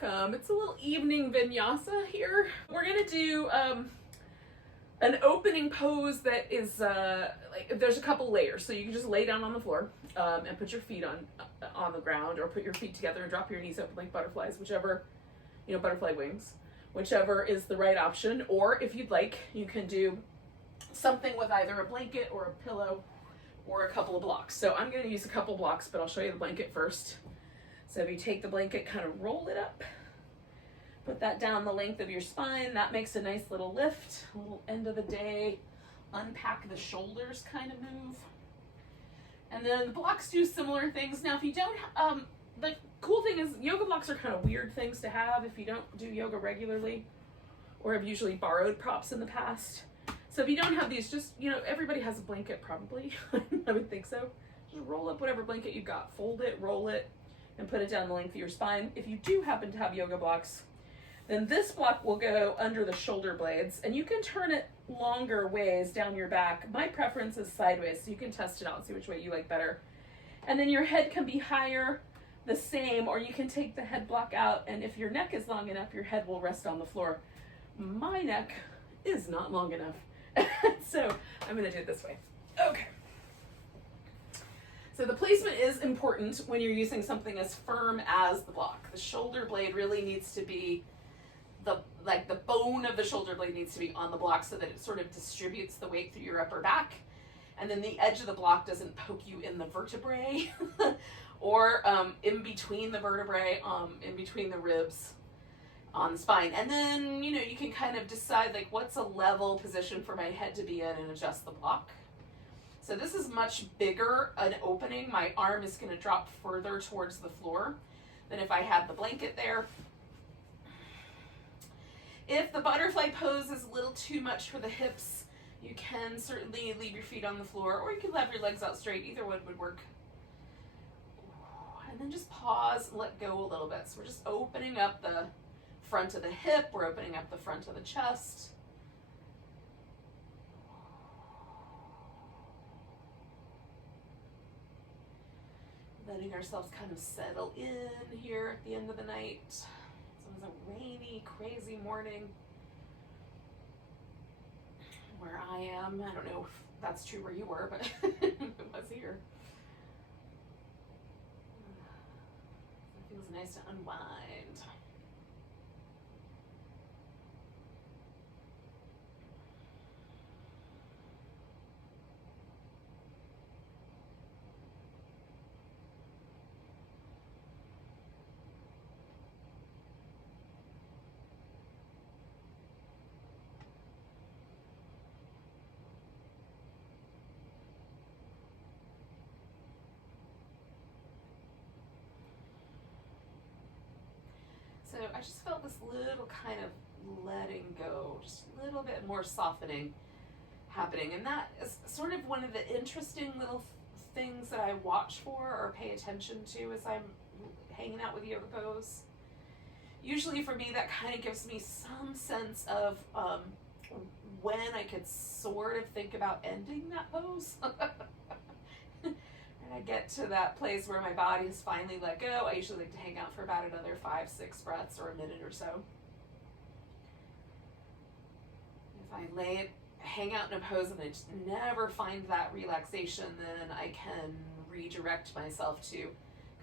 Welcome. It's a little evening vinyasa here. We're gonna do an opening pose that is like there's a couple layers. So you can just lay down on the floor and put your feet on the ground, or put your feet together and drop your knees open like butterflies, whichever, butterfly wings, whichever is the right option. Or if you'd like, you can do something with either a blanket or a pillow or a couple of blocks. So I'm going to use a couple blocks, but I'll show you the blanket first. So if you take the blanket, kind of roll it up, put that down the length of your spine. That makes a nice little lift, a little end of the day, unpack the shoulders kind of move. And then the blocks do similar things. Now, if you don't, the cool thing is yoga blocks are kind of weird things to have if you don't do yoga regularly or have usually borrowed props in the past. So if you don't have these, just, everybody has a blanket probably, I would think so. Just roll up whatever blanket you've got, fold it, roll it, and put it down the length of your spine. If you do happen to have yoga blocks, then this block will go under the shoulder blades, and you can turn it longer ways down your back. My preference is sideways, so you can test it out and see which way you like better. And then your head can be higher, the same, or you can take the head block out, and if your neck is long enough, your head will rest on the floor. My neck is not long enough, so I'm gonna do it this way. Okay. So the placement is important when you're using something as firm as the block. The shoulder blade really needs to be, the bone of the shoulder blade needs to be on the block so that it sort of distributes the weight through your upper back. And then the edge of the block doesn't poke you in the vertebrae or in between the vertebrae, in between the ribs on the spine. And then, you can kind of decide what's a level position for my head to be in and adjust the block. So this is much bigger an opening. My arm is going to drop further towards the floor than if I had the blanket there. If the butterfly pose is a little too much for the hips, you can certainly leave your feet on the floor, or you can have your legs out straight. Either one would work. And then just pause and let go a little bit. So we're just opening up the front of the hip. We're opening up the front of the chest. Letting ourselves kind of settle in here at the end of the night. So it was a rainy, crazy morning where I am. I don't know if that's true where you were, but it was here. It feels nice to unwind. So I just felt this little kind of letting go, just a little bit more softening happening. And that is sort of one of the interesting little things that I watch for or pay attention to as I'm hanging out with yoga pose. Usually for me, that kind of gives me some sense of when I could sort of think about ending that pose. I get to that place where my body has finally let go. I usually like to hang out for about another 5-6 breaths or a minute or so. If I hang out in a pose and I just never find that relaxation, then I can redirect myself to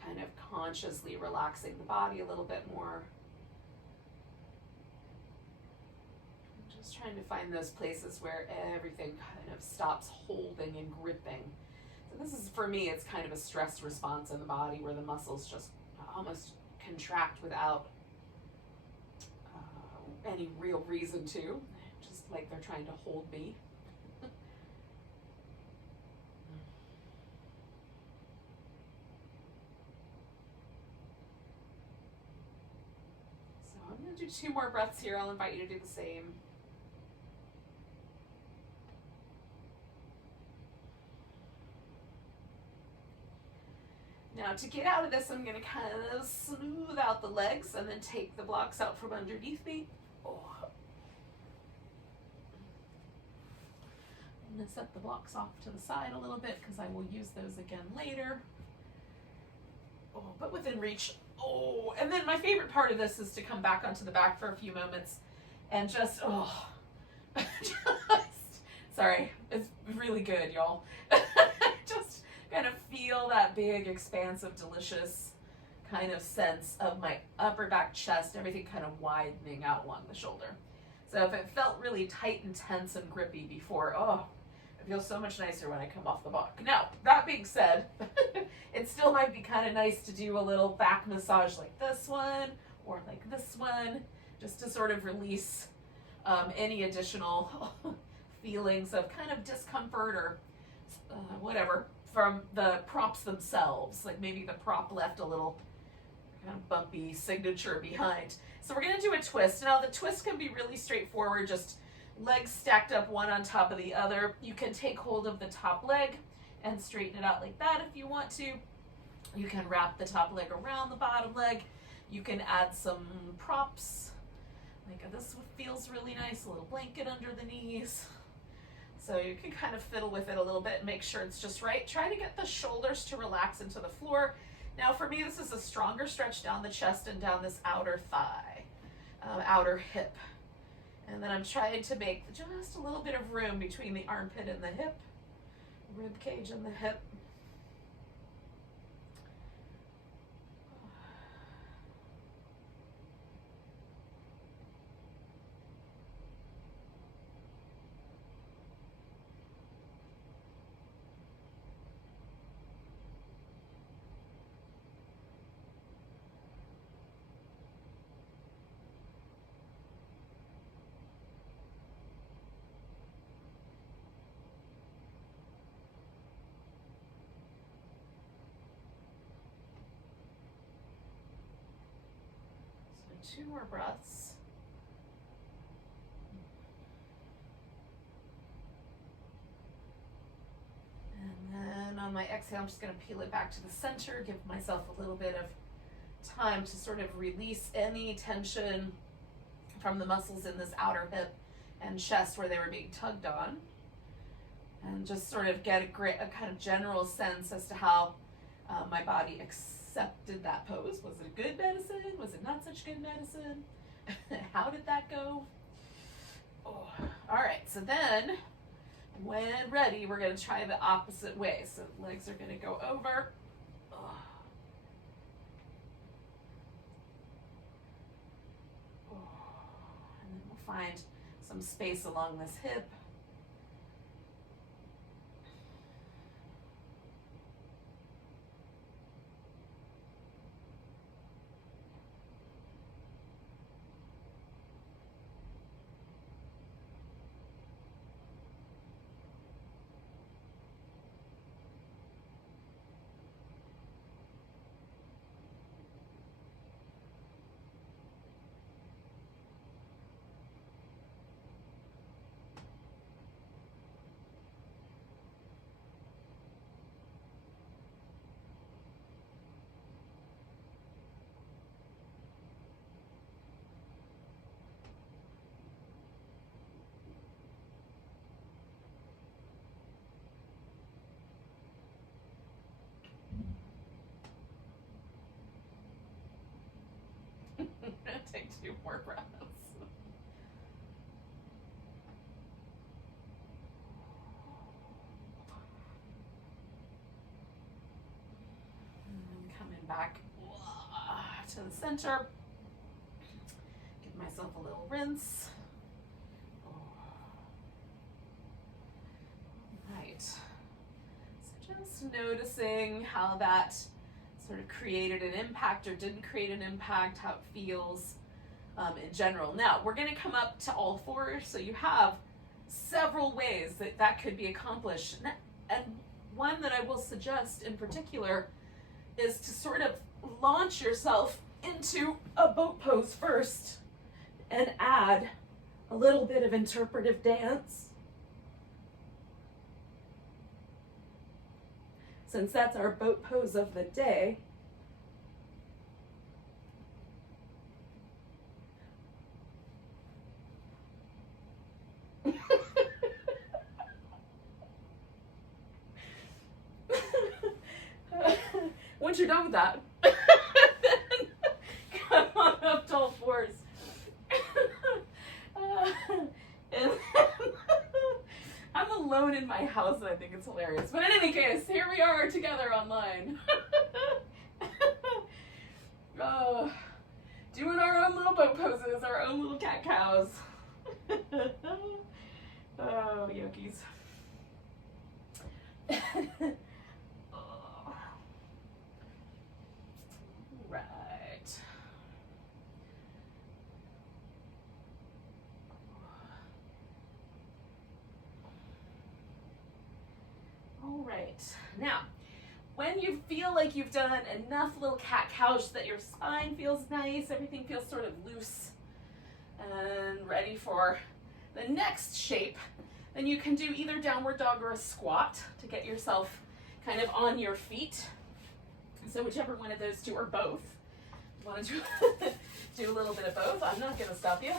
kind of consciously relaxing the body a little bit more. I'm just trying to find those places where everything kind of stops holding and gripping. This is, for me, it's kind of a stress response in the body where the muscles just almost contract without any real reason to, just like they're trying to hold me. So I'm going to do 2 more breaths here. I'll invite you to do the same. Now to get out of this, I'm going to kind of smooth out the legs and then take the blocks out from underneath me. I'm going to set the blocks off to the side a little bit because I will use those again later. But within reach. Oh, and then my favorite part of this is to come back onto the back for a few moments and just, oh, just, sorry, it's really good, y'all. Just kind of feel that big, expansive, delicious kind of sense of my upper back, chest, everything kind of widening out along the shoulder. So if it felt really tight and tense and grippy before, oh, it feels so much nicer when I come off the block. Now, that being said, it still might be kind of nice to do a little back massage like this one or like this one, just to sort of release any additional feelings of kind of discomfort or whatever from the props themselves. Like maybe the prop left a little kind of bumpy signature behind. So we're going to do a twist. Now the twist can be really straightforward, just legs stacked up one on top of the other. You can take hold of the top leg and straighten it out like that if you want to. You can wrap the top leg around the bottom leg. You can add some props. Like this feels really nice, a little blanket under the knees. So you can kind of fiddle with it a little bit and make sure it's just right. Try to get the shoulders to relax into the floor. Now for me, this is a stronger stretch down the chest and down this outer thigh, outer hip. And then I'm trying to make just a little bit of room between the armpit and the hip, rib cage and the hip. Two more breaths. And then on my exhale, I'm just going to peel it back to the center, give myself a little bit of time to sort of release any tension from the muscles in this outer hip and chest where they were being tugged on. And just sort of get a kind of general sense as to how my body accepted that pose. Was it a good medicine? Was it not such good medicine? How did that go? Oh. All right, so then when ready, we're going to try the opposite way. So legs are going to go over. Oh. Oh. And then we'll find some space along this hip. Take 2 more breaths. And coming back to the center. Give myself a little rinse. Right. So just noticing how that sort of created an impact or didn't create an impact, how it feels in general. Now, we're going to come up to all fours, so you have several ways that that could be accomplished. And one that I will suggest in particular is to sort of launch yourself into a boat pose first and add a little bit of interpretive dance. Since that's our boat pose of the day, once you're done with that, in my house and I think it's hilarious. But in any case, here we are together online. Doing our own little boat poses, our own little cat cows. Oh, yokis. Right. All right. Now, when you feel like you've done enough little cat cows that your spine feels nice, everything feels sort of loose and ready for the next shape, then you can do either downward dog or a squat to get yourself kind of on your feet. So whichever one of those two, or both. You want to do a little bit of both. I'm not going to stop you.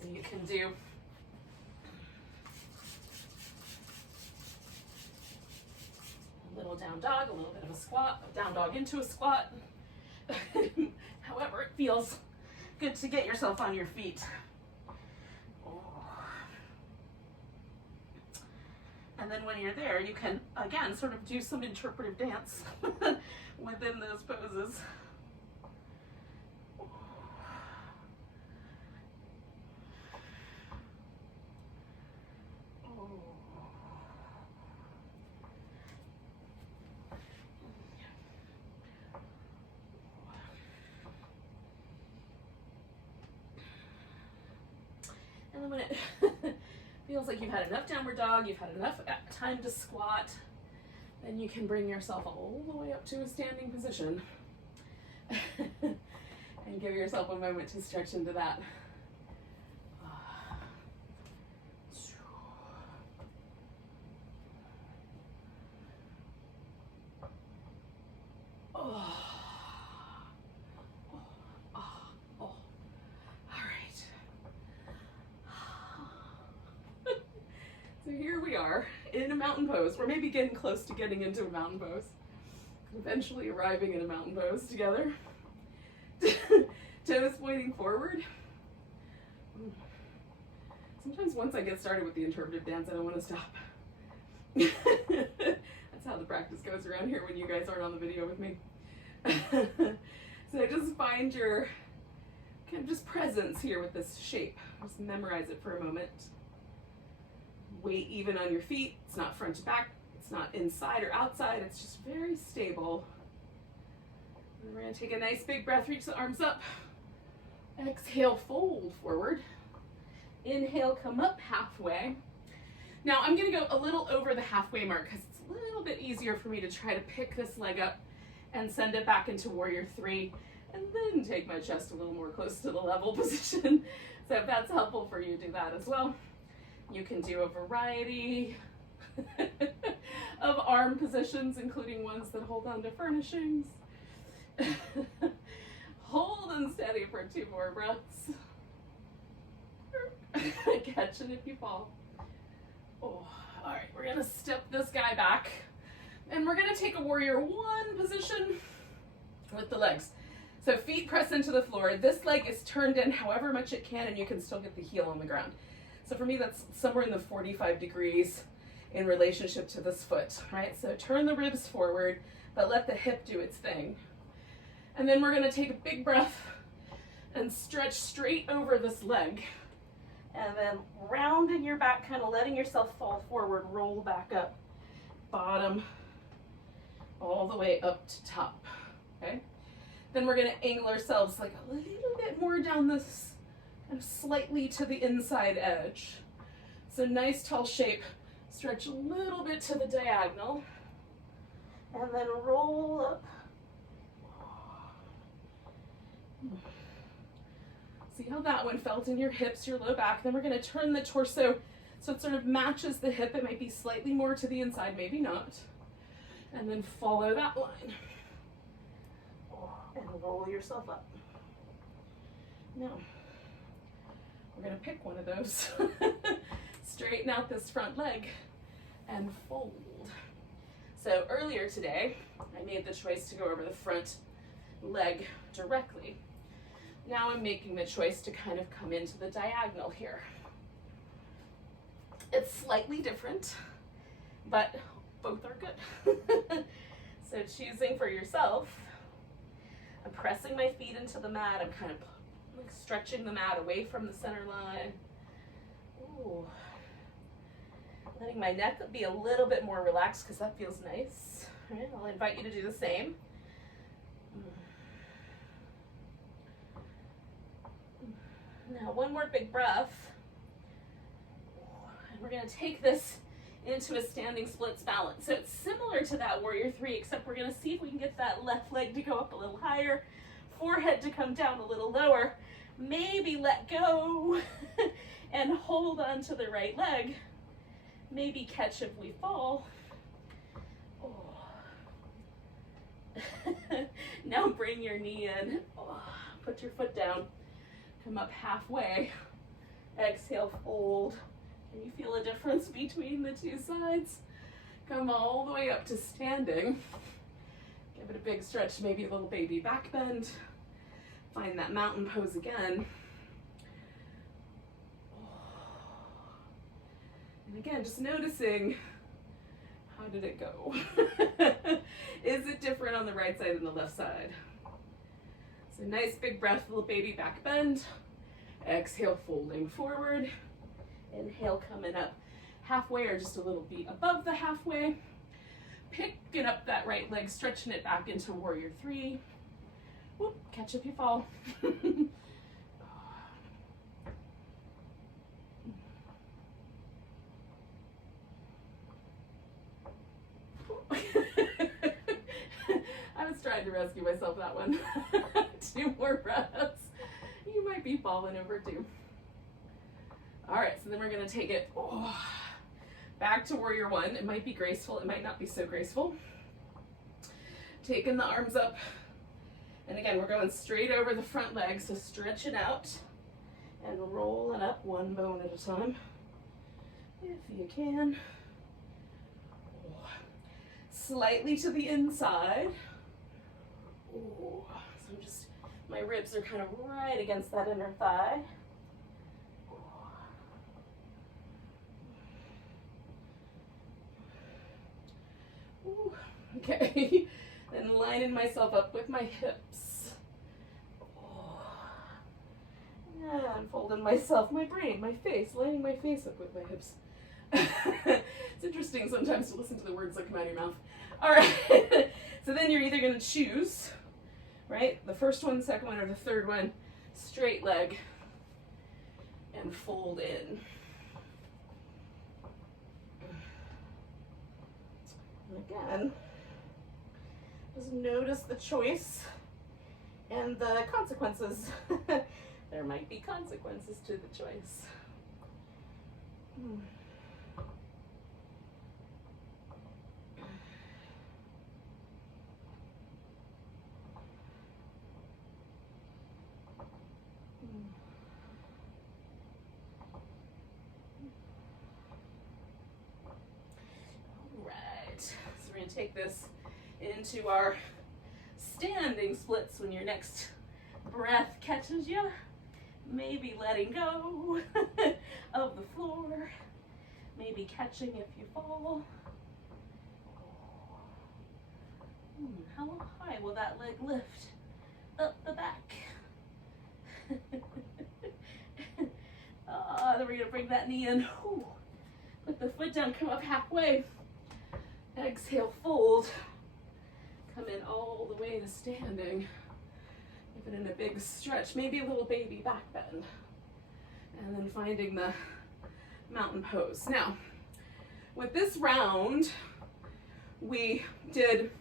So you can do a little down dog, a little bit of a squat, a down dog into a squat. However it feels good to get yourself on your feet. And then when you're there, you can, again, sort of do some interpretive dance within those poses. And then when it feels like you've had enough downward dog, you've had enough time to squat, then you can bring yourself all the way up to a standing position and give yourself a moment to stretch into that. So here we are in a mountain pose. We're maybe getting close to getting into a mountain pose. Eventually arriving in a mountain pose together. Toes pointing forward. Sometimes once I get started with the interpretive dance, I don't want to stop. That's how the practice goes around here when you guys aren't on the video with me. So just find your kind of just presence here with this shape. Just memorize it for a moment. Weight even on your feet. It's not front to back. It's not inside or outside. It's just very stable. And we're going to take a nice big breath. Reach the arms up. Exhale, fold forward. Inhale, come up halfway. Now I'm going to go a little over the halfway mark because it's a little bit easier for me to try to pick this leg up and send it back into warrior three, and then take my chest a little more close to the level position. So if that's helpful for you, do that as well. You can do a variety of arm positions, including ones that hold on to furnishings. Hold and steady for 2 more breaths. Catch it if you fall. Oh, all right, we're gonna step this guy back, and we're gonna take a warrior one position with the legs. So feet press into the floor. This leg is turned in however much it can, and you can still get the heel on the ground. So for me, that's somewhere in the 45 degrees in relationship to this foot, right? So turn the ribs forward, but let the hip do its thing. And then we're gonna take a big breath and stretch straight over this leg. And then rounding your back, kind of letting yourself fall forward, roll back up, bottom, all the way up to top, okay? Then we're gonna angle ourselves like a little bit more down this, and slightly to the inside edge. So nice tall shape. Stretch a little bit to the diagonal. And then roll up. See how that one felt in your hips, your low back. Then we're gonna turn the torso so it sort of matches the hip. It might be slightly more to the inside, maybe not. And then follow that line. And roll yourself up. Now, we're gonna pick one of those. Straighten out this front leg and fold. So earlier today, I made the choice to go over the front leg directly. Now I'm making the choice to kind of come into the diagonal here. It's slightly different, but both are good. So choosing for yourself, I'm pressing my feet into the mat. I'm kind of like stretching the mat away from the center line. Ooh. Letting my neck be a little bit more relaxed because that feels nice. All right, I'll invite you to do the same. Now one more big breath. And we're gonna take this into a standing splits balance. So it's similar to that warrior three, except we're gonna see if we can get that left leg to go up a little higher, forehead to come down a little lower, maybe let go and hold on to the right leg. Maybe catch if we fall. Oh. Now bring your knee in. Oh. Put your foot down. Come up halfway. Exhale, fold. Can you feel a difference between the two sides? Come all the way up to standing. Give it a big stretch, maybe a little baby back bend. Find that mountain pose again. And again, just noticing, how did it go? Is it different on the right side and the left side? So nice big breath, little baby back bend. Exhale, folding forward. Inhale, coming up halfway or just a little beat above the halfway. Picking up that right leg, stretching it back into warrior three. Whoop, catch if you fall. I was trying to rescue myself that one. 2 more breaths. You might be falling over too. All right, so then we're gonna take it back to warrior one. It might be graceful, it might not be so graceful. Taking the arms up. And again, we're going straight over the front leg, so stretch it out and roll it up one bone at a time, if you can. Slightly to the inside. Ooh. So I'm just, my ribs are kind of right against that inner thigh. Ooh. Okay, and lining myself up with my hips. And folding myself, my brain, my face, lining my face up with my hips. It's interesting sometimes to listen to the words that come out of your mouth. All right, so then you're either gonna choose, right? The first one, second one, or the third one. Straight leg and fold in. And again, just notice the choice and the consequences. There might be consequences to the choice. Take this into our standing splits. When your next breath catches you, maybe letting go of the floor, maybe catching if you fall. How high will that leg lift up the back? Then we're gonna bring that knee in. Put the foot down, come up halfway. Exhale, fold. Come in all the way to standing. Give it in a big stretch, maybe a little baby back bend. And then finding the mountain pose. Now, with this round, we did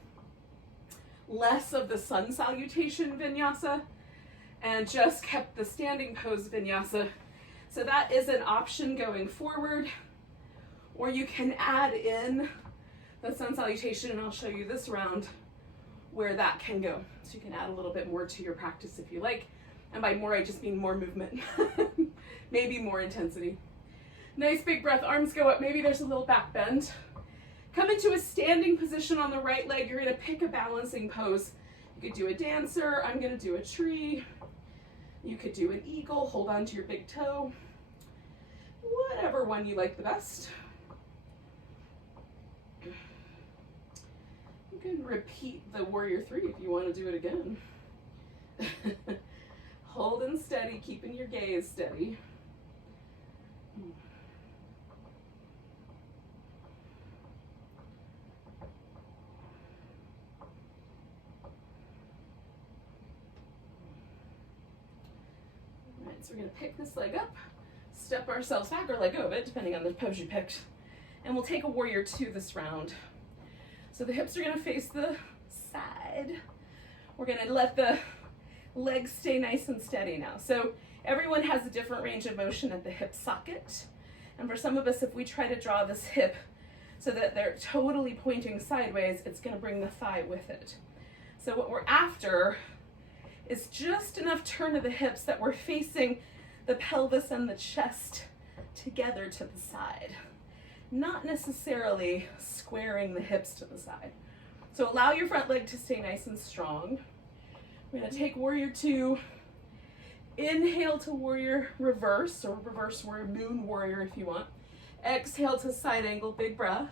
less of the sun salutation vinyasa and just kept the standing pose vinyasa. So that is an option going forward, or you can add in the sun salutation, and I'll show you this round where that can go. So you can add a little bit more to your practice if you like. And by more, I just mean more movement, maybe more intensity. Nice big breath, arms go up, maybe there's a little back bend. Come into a standing position on the right leg. You're gonna pick a balancing pose. You could do a dancer, I'm gonna do a tree. You could do an eagle, hold on to your big toe. whatever one you like the best. You can repeat the warrior three if you want to do it again. Holding steady, keeping your gaze steady. Alright, so we're going to pick this leg up, step ourselves back or let go of it, depending on the pose you picked. And we'll take a warrior two this round. So the hips are going to face the side. We're going to let the legs stay nice and steady now. So everyone has a different range of motion at the hip socket. And for some of us, if we try to draw this hip so that they're totally pointing sideways, it's going to bring the thigh with it. So what we're after is just enough turn of the hips that we're facing the pelvis and the chest together to the side. Not necessarily squaring the hips to the side. So allow your front leg to stay nice and strong. We're going to take warrior two, inhale to warrior reverse, or reverse warrior, moon warrior if you want. Exhale to side angle, big breath.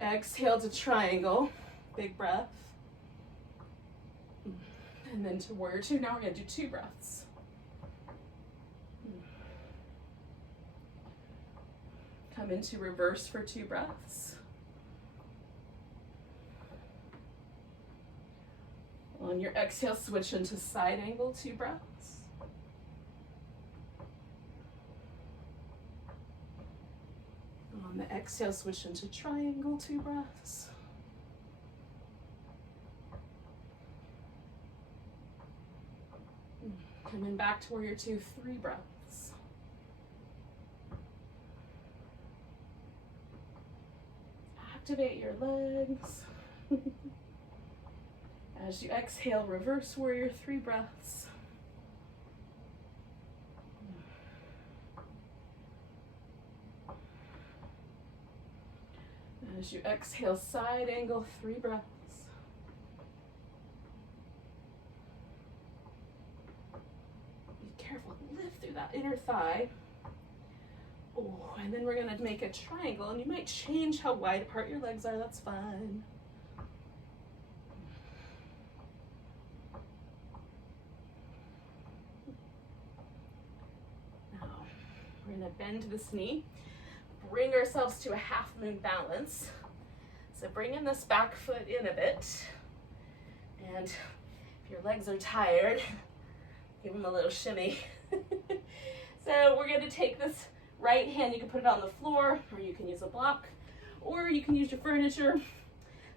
Exhale to triangle, big breath. And then to warrior two. Now we're going to do 2 breaths. Come into reverse for 2 breaths. On your exhale, switch into side angle, 2 breaths. On the exhale, switch into triangle, 2 breaths. Coming back to warrior two, 3 breaths. Activate your legs. As you exhale, reverse warrior, 3 breaths. As you exhale, side angle, 3 breaths. Be careful, lift through that inner thigh. Oh, and then we're gonna make a triangle, and you might change how wide apart your legs are, that's fine. We're going to bend this knee, bring ourselves to a half moon balance. So bringing this back foot in a bit. And if your legs are tired, give them a little shimmy. So we're going to take this right hand, you can put it on the floor, or you can use a block, or you can use your furniture.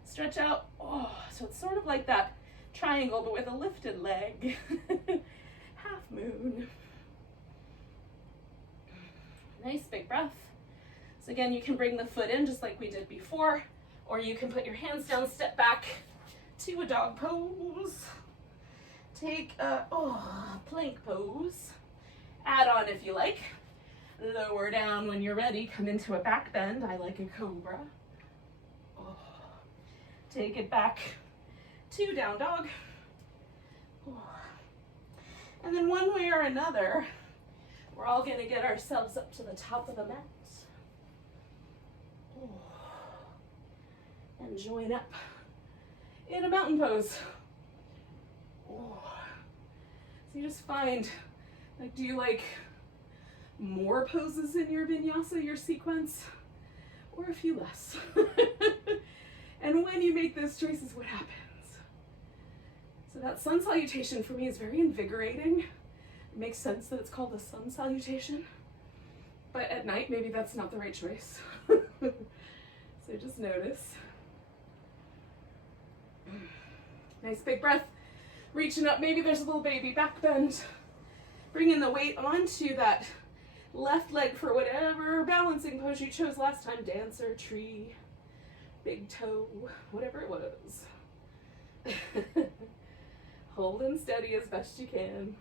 Stretch out. Oh, so it's sort of like that triangle, but with a lifted leg. Half moon. Nice big breath. So again, you can bring the foot in just like we did before, or you can put your hands down, step back to a dog pose. Take a plank pose. Add on if you like. Lower down when you're ready. Come into a back bend. I like a cobra. Oh. Take it back to down dog. Oh. And then one way or another, we're all going to get ourselves up to the top of the mat. Oh. And join up in a mountain pose. Oh. So you just find, like, do you like more poses in your vinyasa, your sequence, or a few less? And when you make those choices, what happens? So that sun salutation for me is very invigorating. It makes sense that it's called a sun salutation, but at night maybe that's not the right choice. So just notice. Nice big breath, reaching up. Maybe there's a little baby back bend. Bringing the weight onto that left leg for whatever balancing pose you chose last time. Dancer, tree, big toe, whatever it was. Holding steady as best you can.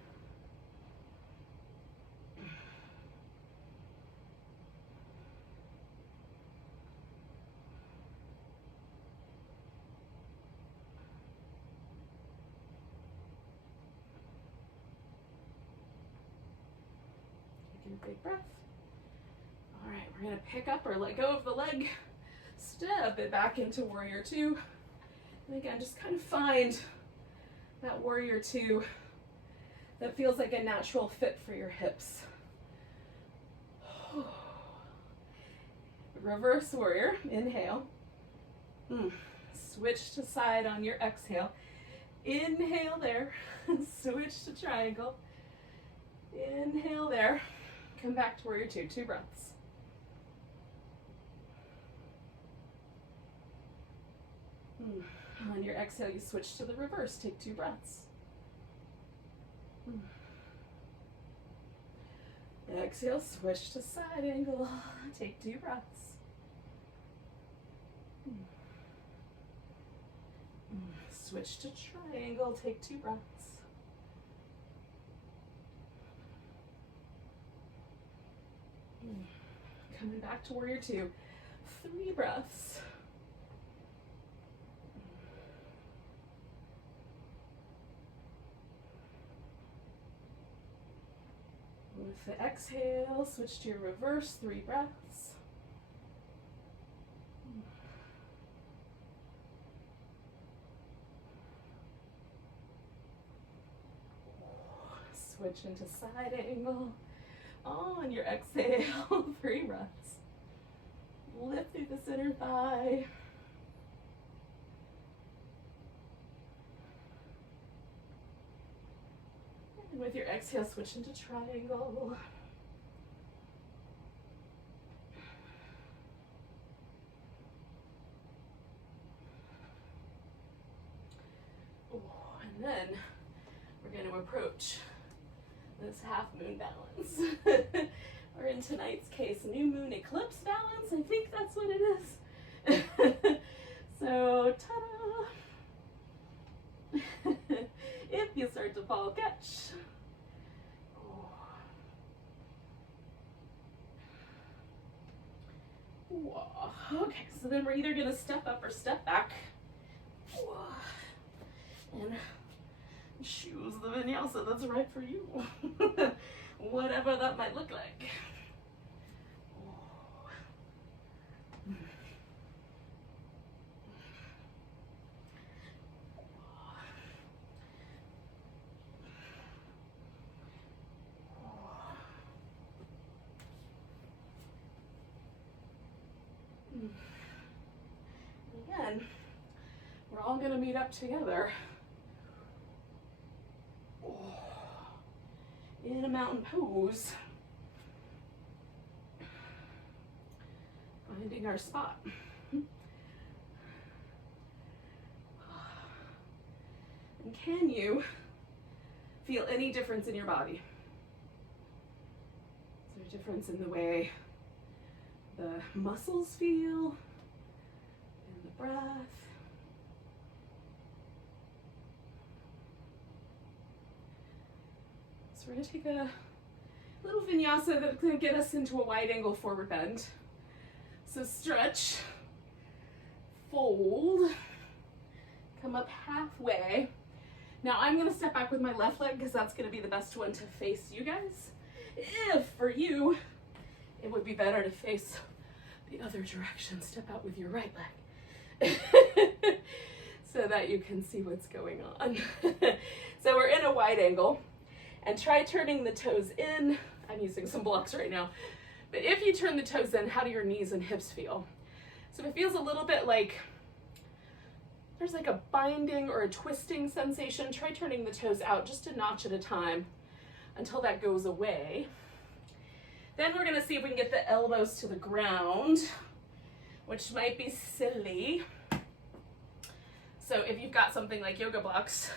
Big breath. All right, we're gonna pick up or let go of the leg, step it back into warrior two. And again, just kind of find that warrior two that feels like a natural fit for your hips. Reverse warrior, inhale. Switch to side on your exhale. Inhale there, switch to triangle. Inhale there, come back to warrior two, 2 breaths. On your exhale, you switch to the reverse, take 2 breaths. Exhale, switch to side angle, take 2 breaths. Switch to triangle, take 2 breaths. Coming back to warrior two, 3 breaths. With the exhale, switch to your reverse, 3 breaths. Switch into side angle. On your exhale, 3 breaths. Lift through the center thigh. And with your exhale, switch into triangle. And then we're going to approach this half moon balance. Or in tonight's case, new moon eclipse balance. I think that's what it is. So, ta-da! If you start to fall, catch. Okay, so then we're either gonna step up or step back. And choose the vinyasa that's right for you. Whatever that might look like. Again, we're all going to meet up together in a mountain pose, finding our spot. And can you feel any difference in your body? Is there a difference in the way the muscles feel, and the breath? So we're going to take a little vinyasa that's going to get us into a wide angle forward bend. So stretch, fold, come up halfway. Now I'm going to step back with my left leg because that's going to be the best one to face you guys. If for you, it would be better to face the other direction. Step out with your right leg so that you can see what's going on. So we're in a wide angle. And try turning the toes in. I'm using some blocks right now. But if you turn the toes in, how do your knees and hips feel? So if it feels a little bit like there's like a binding or a twisting sensation, try turning the toes out just a notch at a time until that goes away. Then we're gonna see if we can get the elbows to the ground, which might be silly. So if you've got something like yoga blocks,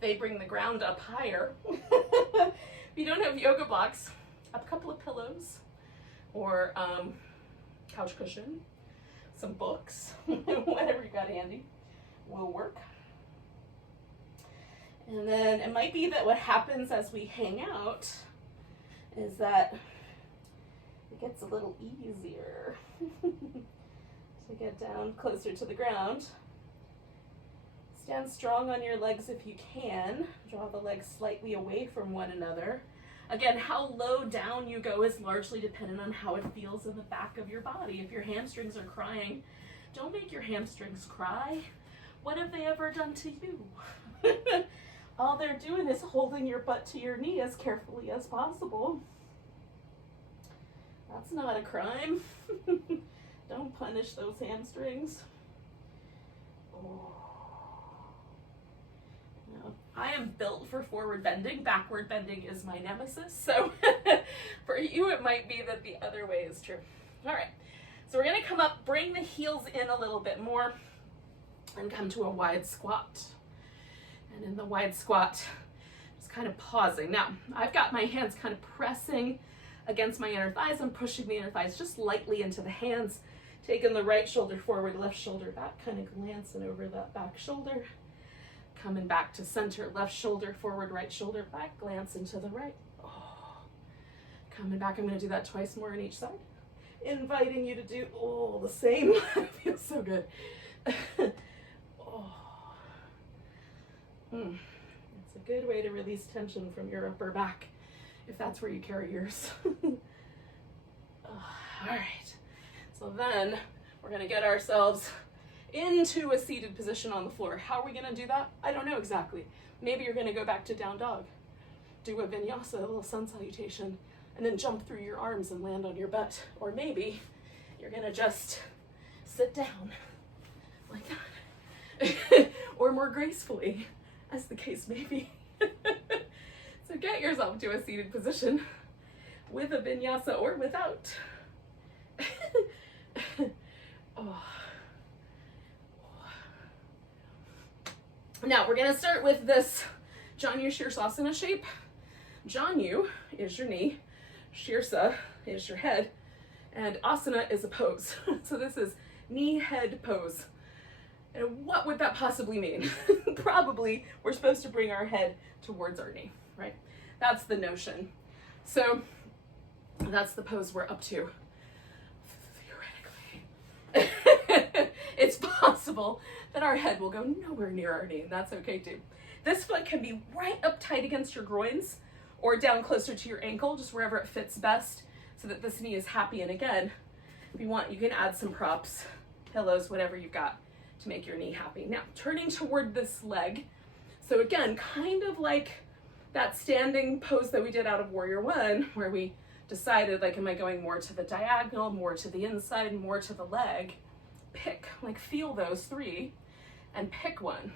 they bring the ground up higher. If you don't have yoga blocks, a couple of pillows or couch cushion, some books, whatever you got handy will work. And then it might be that what happens as we hang out is that it gets a little easier to get down closer to the ground. Stand strong on your legs if you can. Draw the legs slightly away from one another. Again, how low down you go is largely dependent on how it feels in the back of your body. If your hamstrings are crying, don't make your hamstrings cry. What have they ever done to you? All they're doing is holding your butt to your knee as carefully as possible. That's not a crime. Don't punish those hamstrings. Oh. No, I am built for forward bending. Backward bending is my nemesis. So for you, it might be that the other way is true. All right. So we're going to come up, bring the heels in a little bit more, and come to a wide squat. And in the wide squat, just kind of pausing. Now, I've got my hands kind of pressing against my inner thighs. I'm pushing the inner thighs just lightly into the hands, taking the right shoulder forward, left shoulder back, kind of glancing over that back shoulder. Coming back to center, left shoulder forward, right shoulder back, glancing to the right. Oh. Coming back, I'm going to do that twice more on each side. Inviting you to do, the same. It feels so good. It's a good way to release tension from your upper back, if that's where you carry yours. All right, so then we're gonna get ourselves into a seated position on the floor. How are we gonna do that? I don't know exactly. Maybe you're gonna go back to down dog, do a vinyasa, a little sun salutation, and then jump through your arms and land on your butt. Or maybe you're gonna just sit down like that, or more gracefully, as the case may be. So get yourself to a seated position with a vinyasa or without. Now we're gonna start with this Janu Shirsasana shape. Janu is your knee, Shirsa is your head, and asana is a pose. So this is knee head pose. And what would that possibly mean? Probably we're supposed to bring our head towards our knee, right? That's the notion. So that's the pose we're up to. Theoretically. It's possible that our head will go nowhere near our knee, and that's okay too. This foot can be right up tight against your groins or down closer to your ankle, just wherever it fits best, so that this knee is happy. And again, if you want, you can add some props, pillows, whatever you've got to make your knee happy. Now, turning toward this leg. So again, kind of like that standing pose that we did out of Warrior One, where we decided, like, am I going more to the diagonal, more to the inside, more to the leg? Pick, like, feel those three and pick one.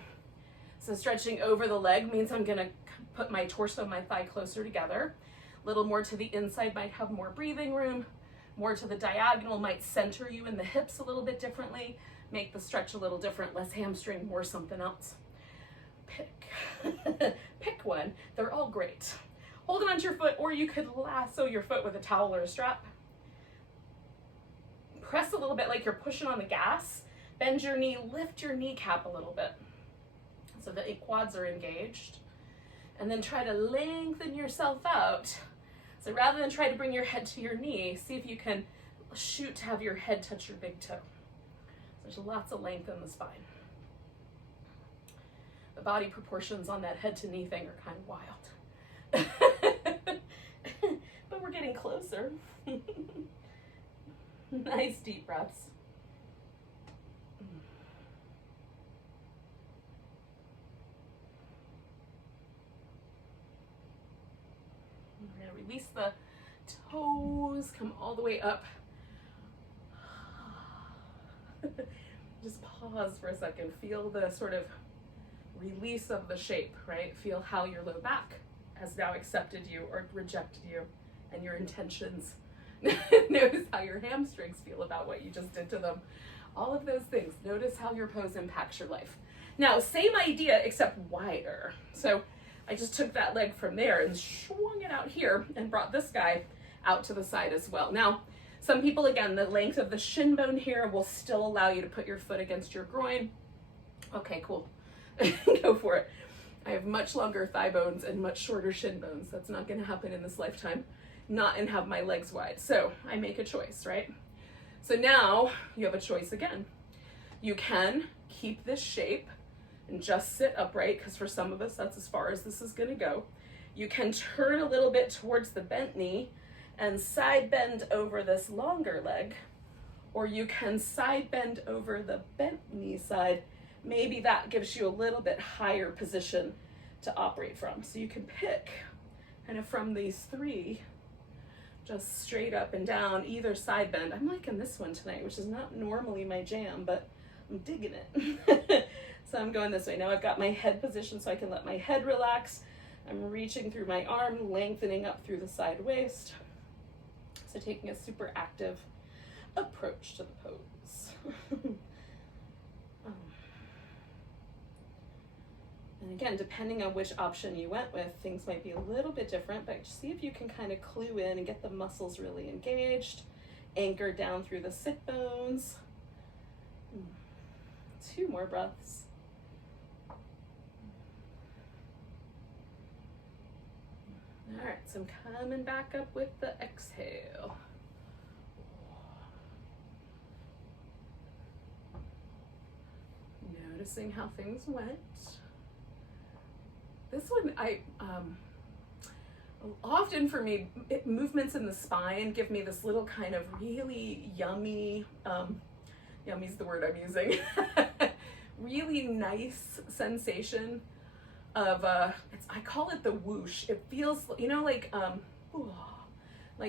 So stretching over the leg means I'm gonna put my torso and my thigh closer together. A little more to the inside might have more breathing room. More to the diagonal might center you in the hips a little bit differently, make the stretch a little different, less hamstring, more something else. Pick. Pick one. They're all great. Hold it onto your foot, or you could lasso your foot with a towel or a strap. Press a little bit like you're pushing on the gas. Bend your knee, lift your kneecap a little bit so that your quads are engaged. And then try to lengthen yourself out. So rather than try to bring your head to your knee, see if you can shoot to have your head touch your big toe. There's lots of length in the spine. The body proportions on that head to knee thing are kind of wild. But we're getting closer. Nice deep breaths. We're going to release the toes, come all the way up. Just pause for a second. Feel the sort of release of the shape, right? Feel how your low back has now accepted you or rejected you, and your intentions. Notice how your hamstrings feel about what you just did to them. All of those things. Notice how your pose impacts your life. Now, same idea, except wider. So I just took that leg from there and swung it out here and brought this guy out to the side as well. Now, some people, again, the length of the shin bone here will still allow you to put your foot against your groin. Okay, cool. Go for it. I have much longer thigh bones and much shorter shin bones. That's not going to happen in this lifetime. Not and have my legs wide. So I make a choice, right? So now you have a choice again. You can keep this shape and just sit upright, because for some of us, that's as far as this is going to go. You can turn a little bit towards the bent knee and side bend over this longer leg, or you can side bend over the bent knee side. Maybe that gives you a little bit higher position to operate from. So you can pick kind of from these three, just straight up and down, either side bend. I'm liking this one tonight, which is not normally my jam, but I'm digging it. So I'm going this way. Now I've got my head position so I can let my head relax. I'm reaching through my arm, lengthening up through the side waist. So taking a super active approach to the pose. And again, depending on which option you went with, things might be a little bit different, but see if you can kind of clue in and get the muscles really engaged, anchor down through the sit bones. 2 more breaths. All right, so I'm coming back up with the exhale. Noticing how things went. This one, often for me, movements in the spine give me this little kind of really yummy, yummy's the word I'm using, really nice sensation of, I call it the whoosh. It feels, you know, like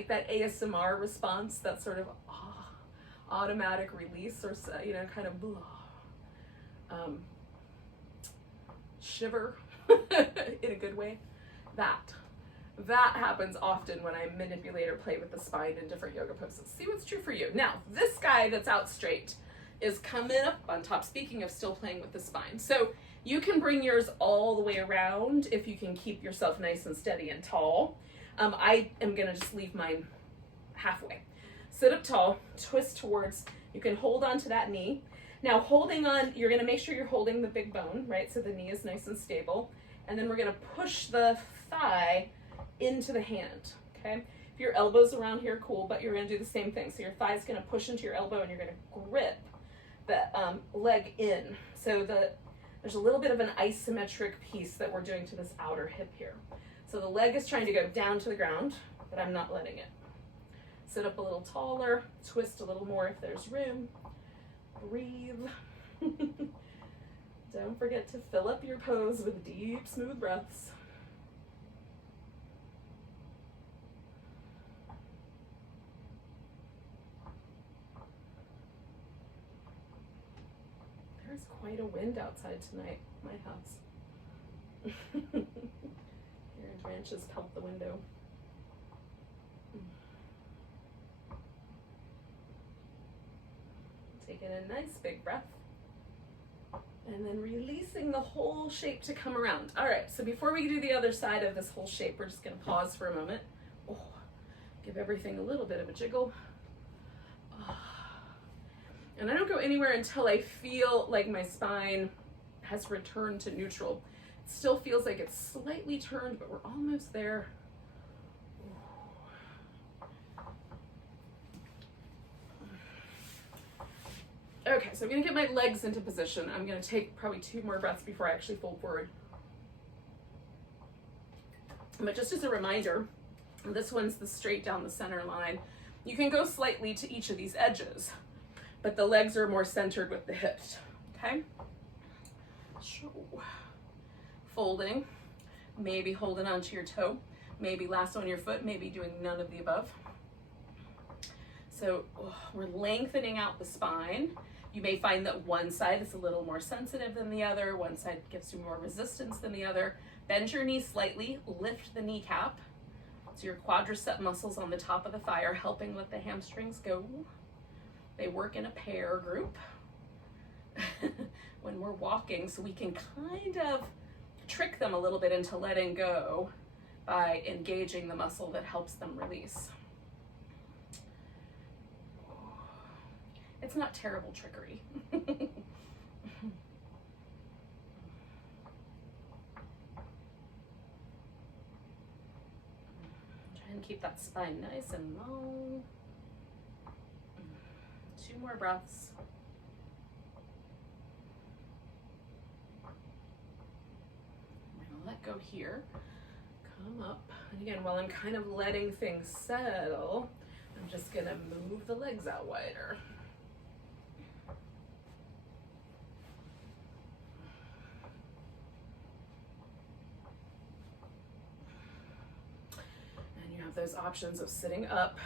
that ASMR response, that sort of automatic release, or, you know, kind of shiver in a good way. That happens often when I manipulate or play with the spine in different yoga poses. See what's true for you. Now, this guy that's out straight is coming up on top, speaking of still playing with the spine. So you can bring yours all the way around if you can keep yourself nice and steady and tall. I am gonna just leave mine halfway. Sit up tall, twist towards, you can hold on to that knee. Now holding on, you're gonna make sure you're holding the big bone, right? So the knee is nice and stable. And then we're gonna push the thigh into the hand, okay? If your elbow's around here, cool, but you're gonna do the same thing. So your thigh's gonna push into your elbow and you're gonna grip the leg in. So there's a little bit of an isometric piece that we're doing to this outer hip here. So the leg is trying to go down to the ground, but I'm not letting it. Sit up a little taller, twist a little more if there's room. Breathe. Don't forget to fill up your pose with deep, smooth breaths. There's quite a wind outside tonight, my house. Here, branches pelt the window. Taking a nice big breath. And then releasing the whole shape to come around. All right, so before we do the other side of this whole shape, we're just gonna pause for a moment. Give everything a little bit of a jiggle. And I don't go anywhere until I feel like my spine has returned to neutral. It still feels like it's slightly turned, but we're almost there. Okay, so I'm gonna get my legs into position. I'm gonna take probably 2 more breaths before I actually fold forward. But just as a reminder, this one's the straight down the center line. You can go slightly to each of these edges, but the legs are more centered with the hips, okay? So, folding, maybe holding onto your toe, maybe last on your foot, maybe doing none of the above. So we're lengthening out the spine. You may find that one side is a little more sensitive than the other. One side gives you more resistance than the other. Bend your knee slightly, lift the kneecap. So your quadricep muscles on the top of the thigh are helping let the hamstrings go. They work in a pair group when we're walking, so we can kind of trick them a little bit into letting go by engaging the muscle that helps them release. It's not terrible trickery. Try and keep that spine nice and long. 2 more breaths. I'm gonna let go here. come up. And again, while I'm kind of letting things settle, I'm just gonna move the legs out wider. And you have those options of sitting up,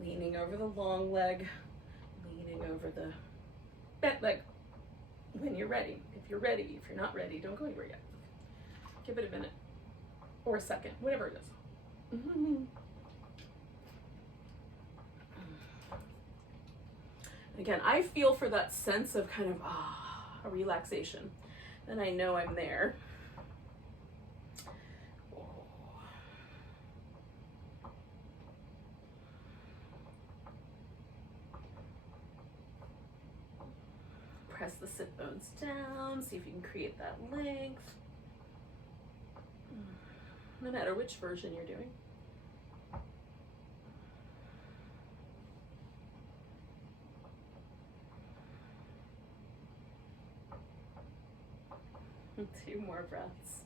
leaning over the long leg, leaning over the bent leg when you're ready. If you're ready, if you're not ready, don't go anywhere yet. Give it a minute or a second, whatever it is. Again, I feel for that sense of kind of a relaxation. Then I know I'm there. Press the sit bones down, see if you can create that length. No matter which version you're doing. Two more breaths.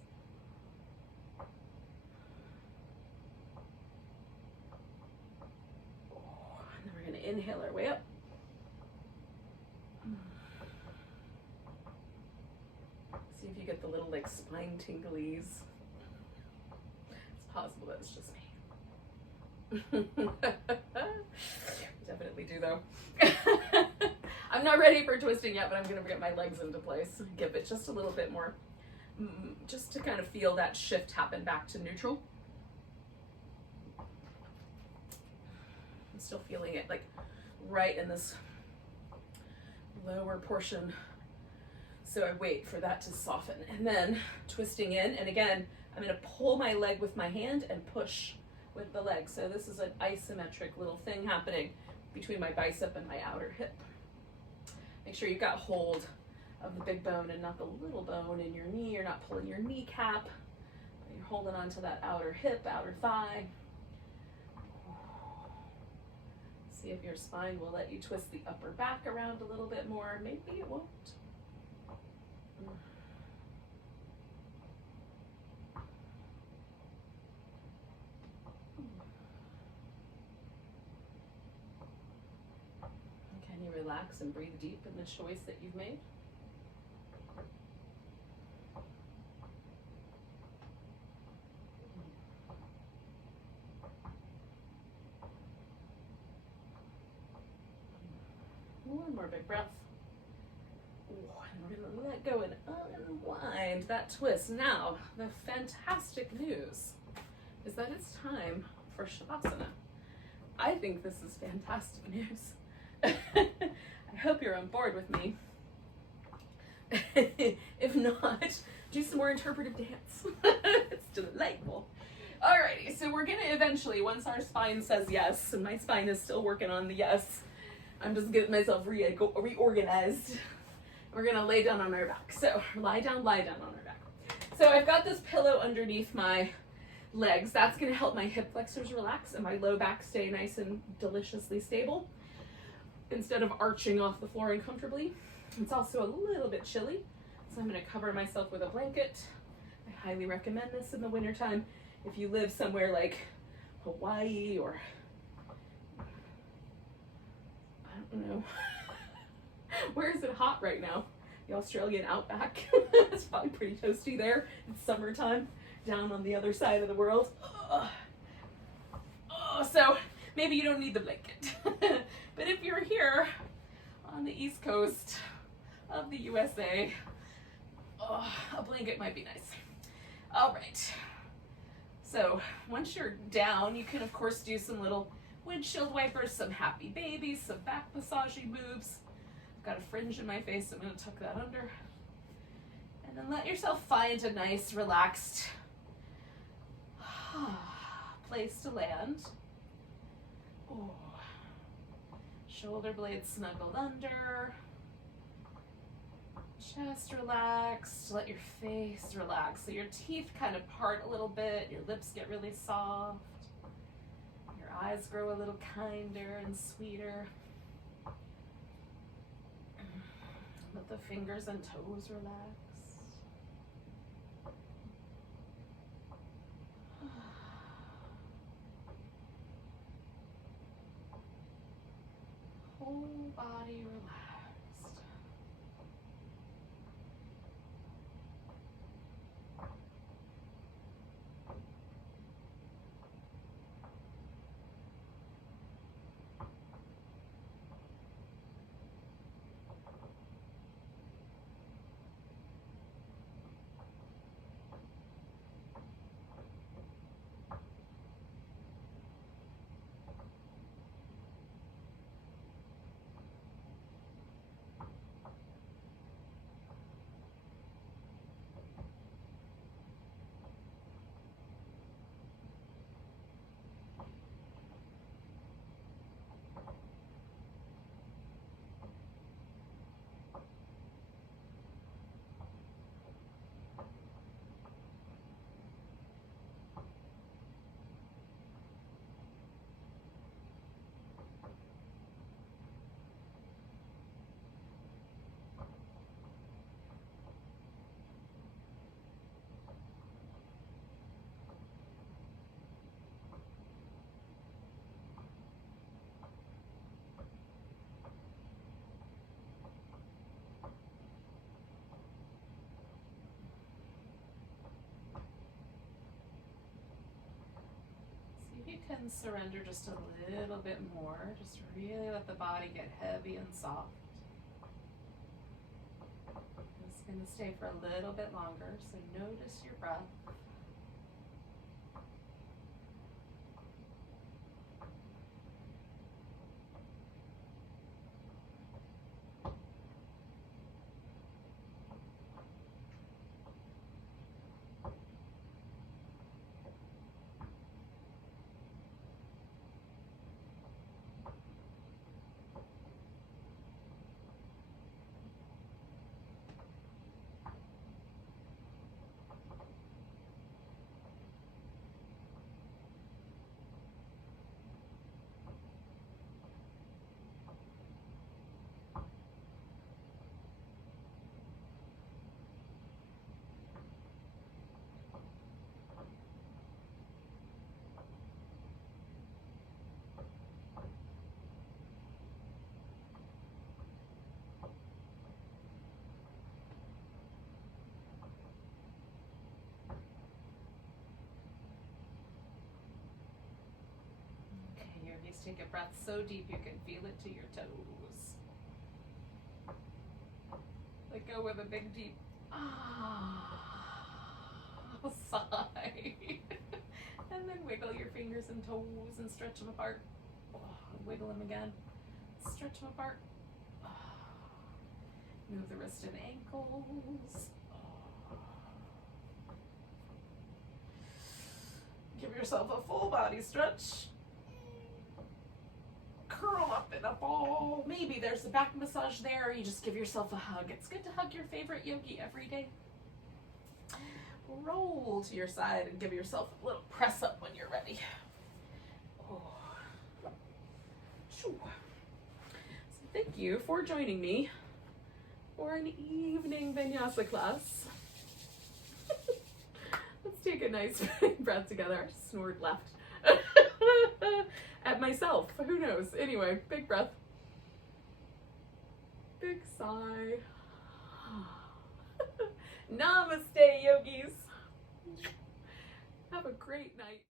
And then we're going to inhale our way up. See if you get the little like spine tinglies. It's possible that it's just me. Definitely do though. I'm not ready for twisting yet, but I'm going to get my legs into place. Give it just a little bit more, just to kind of feel that shift happen back to neutral. I'm still feeling it like right in this lower portion. So I wait for that to soften and then twisting in. And again, I'm going to pull my leg with my hand and push with the leg. So this is an isometric little thing happening between my bicep and my outer hip. Make sure you've got hold of the big bone and not the little bone in your knee. You're not pulling your kneecap. You're holding on to that outer hip, outer thigh. See if your spine will let you twist the upper back around a little bit more. Maybe it won't. Can you relax and breathe deep in the choice that you've made? One more big breath. And we're going to let go and unwind that twist. Now, the fantastic news is that it's time for Shavasana. I think this is fantastic news. I hope you're on board with me. If not, do some more interpretive dance. It's delightful. Alrighty, so we're gonna eventually, once our spine says yes, and my spine is still working on the yes, I'm just getting myself reorganized. We're gonna lay down on our back. So lie down on our back. So I've got this pillow underneath my legs. That's gonna help my hip flexors relax and my low back stay nice and deliciously stable instead of arching off the floor uncomfortably. It's also a little bit chilly, so I'm gonna cover myself with a blanket. I highly recommend this in the wintertime. If you live somewhere like Hawaii or, I don't know, where is it hot right now? The Australian outback. It's probably pretty toasty there. It's summertime down on the other side of the world. So maybe you don't need the blanket. But if you're here on the East Coast of the USA, a blanket might be nice. All right. So once you're down, you can of course do some little windshield wipers, some happy babies, some back massaging moves. I've got a fringe in my face, so I'm gonna tuck that under. And then let yourself find a nice, relaxed place to land. Oh. Shoulder blades snuggled under. Chest relaxed. Let your face relax. So your teeth kind of part a little bit. Your lips get really soft. Your eyes grow a little kinder and sweeter. Let the fingers and toes relax. whole body relaxed. You can surrender just a little bit more. Just really let the body get heavy and soft. It's going to stay for a little bit longer, so notice your breath. Take a breath so deep you can feel it to your toes. Let go with a big deep sigh. And then wiggle your fingers and toes and stretch them apart. Wiggle them again. Stretch them apart. Move the wrist and ankles. Give yourself a full body stretch. Curl up in a ball. Maybe there's a back massage there, or you just give yourself a hug. It's good to hug your favorite yogi every day. Roll to your side and give yourself a little press up when you're ready. So thank you for joining me for an evening vinyasa class. Let's take a nice breath together. Snort left. At myself, who knows? Anyway, big breath. Big sigh. Namaste, yogis. Have a great night.